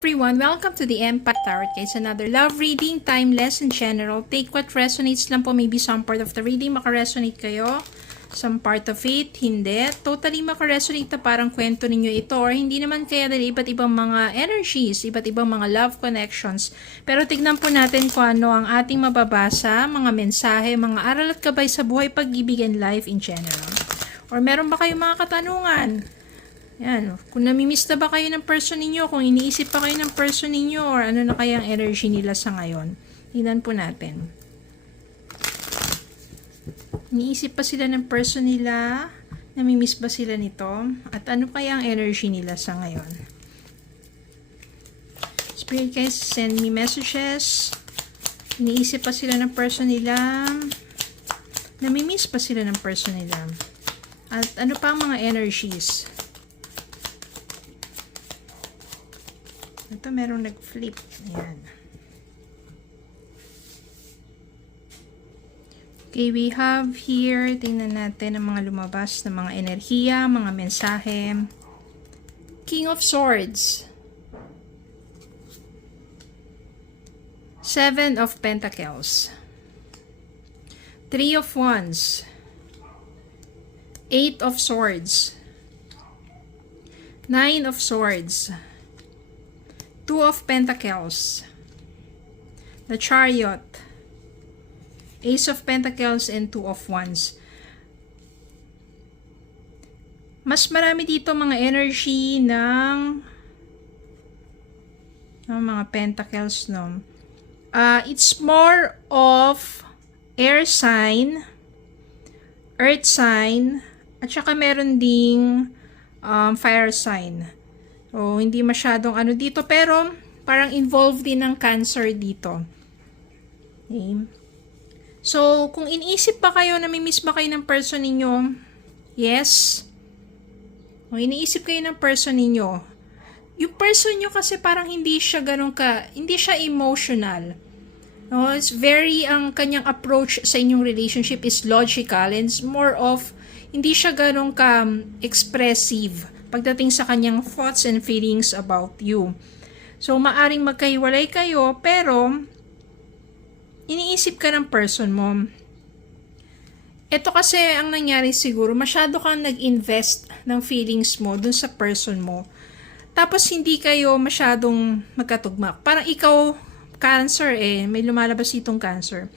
Everyone, welcome to the Empath Tarot Case. Another love reading, timeless and general. Take what resonates lang po. Maybe some part of the reading makaresonate kayo. Some part of it, hindi. Totally makaresonate na parang kwento ninyo ito. Or hindi naman kaya dahil iba't ibang mga energies, iba't ibang mga love connections. Pero tignan po natin kung ano ang ating mababasa, mga mensahe, mga aral at gabay sa buhay, pag-ibig and life in general. Or meron ba kayong mga katanungan? Yan. Kung namimiss na ba kayo ng person ninyo, kung iniisip pa kayo ng person ninyo, or ano na kaya ang energy nila sa ngayon. Tingnan po natin. Iniisip pa sila ng person nila? Namimiss ba sila nito? At ano kaya ang energy nila sa ngayon? Spirit guys, send me messages. Iniisip pa sila ng person nila? Namimiss pa sila ng person nila? At ano pa ang mga energies? Ito merong nag-flip. Ayan. Okay, we have here, tingnan natin ang mga lumabas na mga enerhiya, mga mensahe. King of Swords. Seven of Pentacles. Three of Wands. Eight of Swords. Nine of Swords. Two of Pentacles, the Chariot, Ace of Pentacles, and Two of Wands. Mas marami dito mga energy ng mga Pentacles, no? It's more of air sign, earth sign, at saka meron ding fire sign. So, hindi masyadong ano dito, pero parang involved din ng Cancer dito. Okay. So, kung iniisip ba kayo, namimiss ba kayo ng person ninyo? Yes. Kung iniisip kayo ng person ninyo, yung person nyo kasi parang hindi siya hindi siya emotional. No, it's very, ang kanyang approach sa inyong relationship is logical and it's more of, hindi siya ganun ka-expressive pagdating sa kanyang thoughts and feelings about you. So, maaring magkahiwalay kayo, pero iniisip ka ng person mo. Ito kasi ang nangyari siguro, masyado kang nag-invest ng feelings mo dun sa person mo. Tapos, hindi kayo masyadong magkatugma. Parang ikaw, Cancer may lumalabas itong Cancer.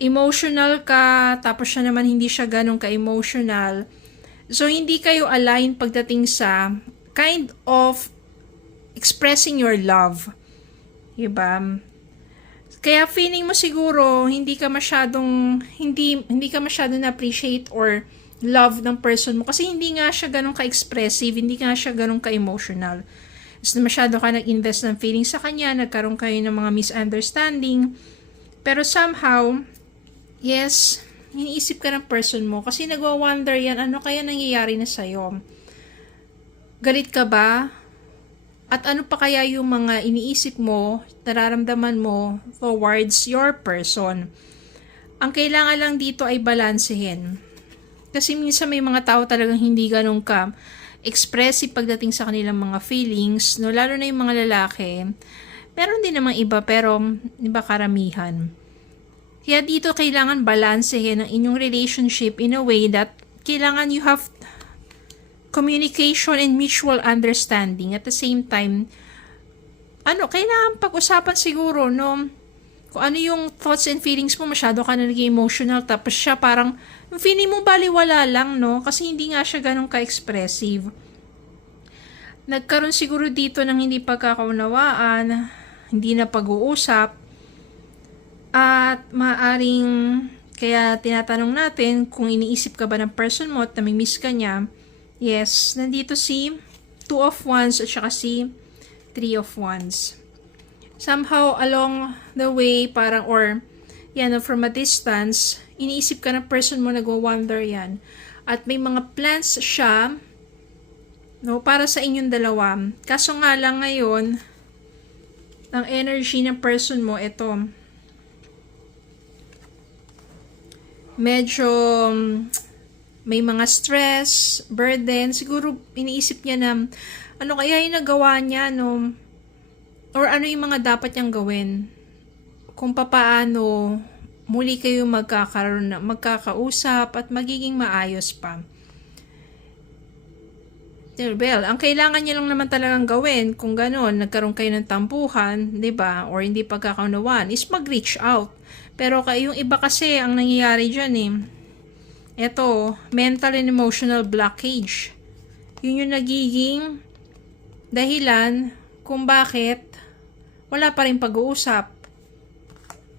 Emotional ka, tapos siya naman hindi siya ganun ka-emotional. So, hindi kayo align pagdating sa kind of expressing your love. Diba? Kaya feeling mo siguro, hindi ka masyadong na-appreciate or love ng person mo. Kasi hindi nga siya ganun ka-expressive, hindi nga siya ganun ka-emotional. So, masyado ka nag-invest ng feelings sa kanya, nagkaroon kayo ng mga misunderstanding. Pero somehow, yes, iniisip ka ng person mo kasi nagwa-wonder yan, ano kaya nangyayari na sa'yo? Galit ka ba? At ano pa kaya yung mga iniisip mo, nararamdaman mo towards your person? Ang kailangan lang dito ay balansehin. Kasi minsan may mga tao talagang hindi ganun ka expressive pagdating sa kanilang mga feelings, no? Lalo na yung mga lalaki. Meron din namang iba, pero iba karamihan. Kaya dito kailangan balansehin ang inyong relationship in a way that kailangan you have communication and mutual understanding. At the same time, kailangan pag-usapan siguro, no? Kung ano yung thoughts and feelings mo, masyado ka na naging emotional, tapos siya parang, yung feeling mo baliwala lang, no? Kasi hindi nga siya ganun ka-expressive. Nagkaroon siguro dito ng hindi pagkakaunawaan, hindi na pag-uusap, at maaring, kaya tinatanong natin kung iniisip ka ba ng person mo at namimiss ka niya. Yes, nandito si Two of Wands at saka si Three of Wands. Somehow along the way, parang, or yan, from a distance, iniisip ka ng person mo, nagwa-wonder yan. At may mga plans siya, no, para sa inyong dalawa. Kaso nga lang ngayon, ang energy ng person mo, ito, medyo may mga stress, burden, siguro iniisip niya na ano kaya yung nagawa niya, no? or ano yung mga dapat niyang gawin kung papaano muli kayo magkakausap at magiging maayos pa. Well, ang kailangan niyo lang naman talagang gawin kung gano'n, nagkaroon kayo ng tampuhan, 'di ba? Or hindi pagkakaunawaan, is mag-reach out. Pero yung iba kasi ang nangyayari diyan ito, mental and emotional blockage. Yun yung nagiging dahilan kung bakit wala pa rin pag-uusap.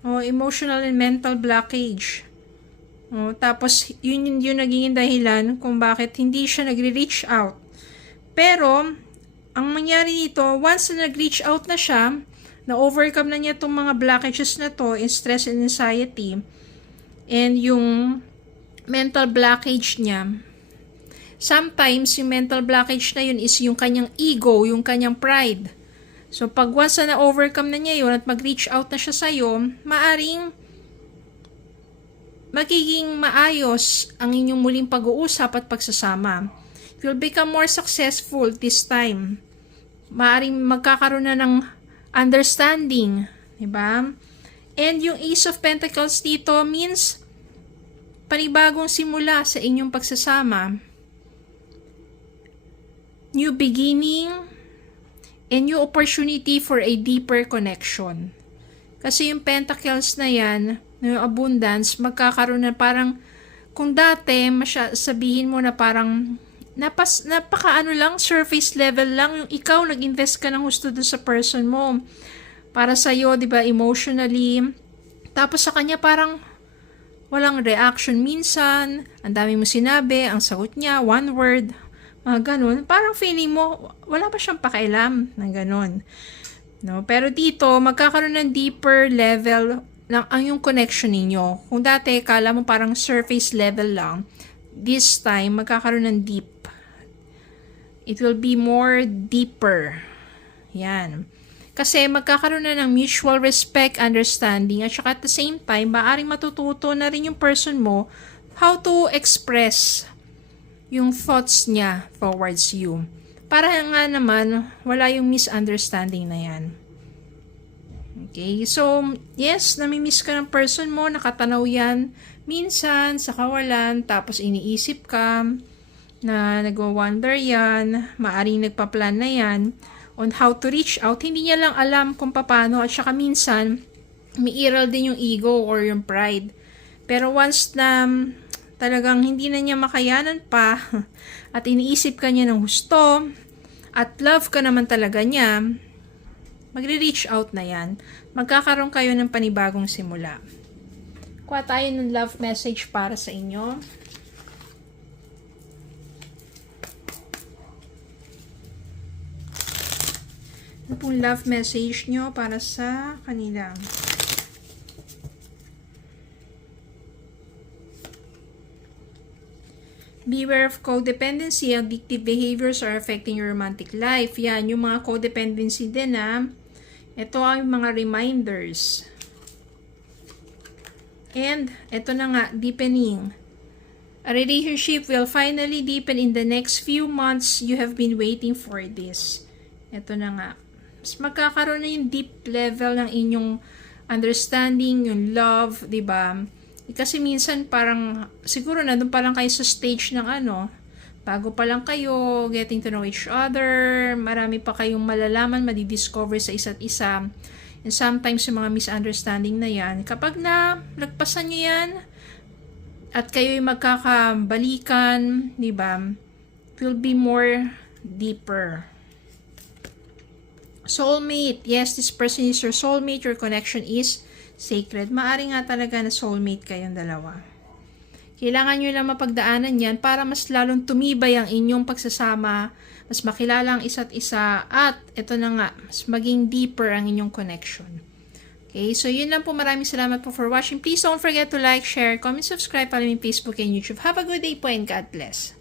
Emotional and mental blockage. Tapos yun yung nagiging dahilan kung bakit hindi siya nagre-reach out. Pero, ang mangyari dito, once na nag-reach out na siya, na-overcome na niya itong mga blockages na to in stress and anxiety, and yung mental blockage niya, sometimes yung mental blockage na yun is yung kanyang ego, yung kanyang pride. So, pag once na na-overcome na niya yun at mag-reach out na siya sa'yo, maaring magiging maayos ang inyong muling pag-uusap at pagsasama. You'll become more successful this time. Maaring magkakaroon na ng understanding, diba? And yung Ace of Pentacles dito means panibagong simula sa inyong pagsasama. New beginning and new opportunity for a deeper connection. Kasi yung Pentacles na yan, yung abundance, magkakaroon na parang, kung dati, sabihin mo na parang, napaka lang, surface level lang, yung ikaw nag-invest ka ng gusto dun sa person mo para sa'yo, diba, emotionally, tapos sa kanya parang walang reaction minsan, ang dami mo sinabi, ang sagot niya, one word, mga ganun, parang feeling mo wala pa siyang pakialam ng ganun, no? Pero dito magkakaroon ng deeper level ng ang yung connection ninyo. Kung dati kala mo parang surface level lang, this time magkakaroon ng deep. It will be more deeper. Yan. Kasi magkakaroon na ng mutual respect, understanding, at saka at the same time, maaaring matututo na rin yung person mo how to express yung thoughts niya towards you. Para nga naman, wala yung misunderstanding na yan. Okay? So, yes, namimiss ka ng person mo, nakatanaw yan minsan sa kawalan, tapos iniisip ka na nagwa-wonder yan, maaring nagpa-plan na yan on how to reach out. Hindi niya lang alam kung paano, at saka minsan umiiral din yung ego or yung pride. Pero once na talagang hindi na niya makayanan pa at iniisip ka niya ng husto at love ka naman talaga niya, magre-reach out na yan. Magkakaroon kayo ng panibagong simula. Kuha tayo ng love message para sa inyo. Ano pong love message nyo para sa kanila? Beware of codependency. Addictive behaviors are affecting your romantic life. Yan, yung mga codependency din Ito ang mga reminders. And, ito na nga, deepening. A relationship will finally deepen in the next few months. You have been waiting for this. Ito na nga. Magkakaroon na yung deep level ng inyong understanding, yung love, diba? Kasi minsan parang, siguro nandun pa lang kayo sa stage ng bago pa lang kayo, getting to know each other, marami pa kayong malalaman, madidiscover sa isa't isa. And sometimes yung mga misunderstanding na yan, kapag lagpasan nyo yan, at kayo'y magkakabalikan, diba? It will be more deeper. Soulmate. Yes, this person is your soulmate. Your connection is sacred. Maari nga talaga na soulmate kayong dalawa. Kailangan nyo lang mapagdaanan yan para mas lalong tumibay ang inyong pagsasama, mas makilala ang isa't isa, at ito na nga, mas maging deeper ang inyong connection. Okay, so yun lang po. Maraming salamat po for watching. Please don't forget to like, share, comment, subscribe, follow me on Facebook and YouTube. Have a good day po and God bless.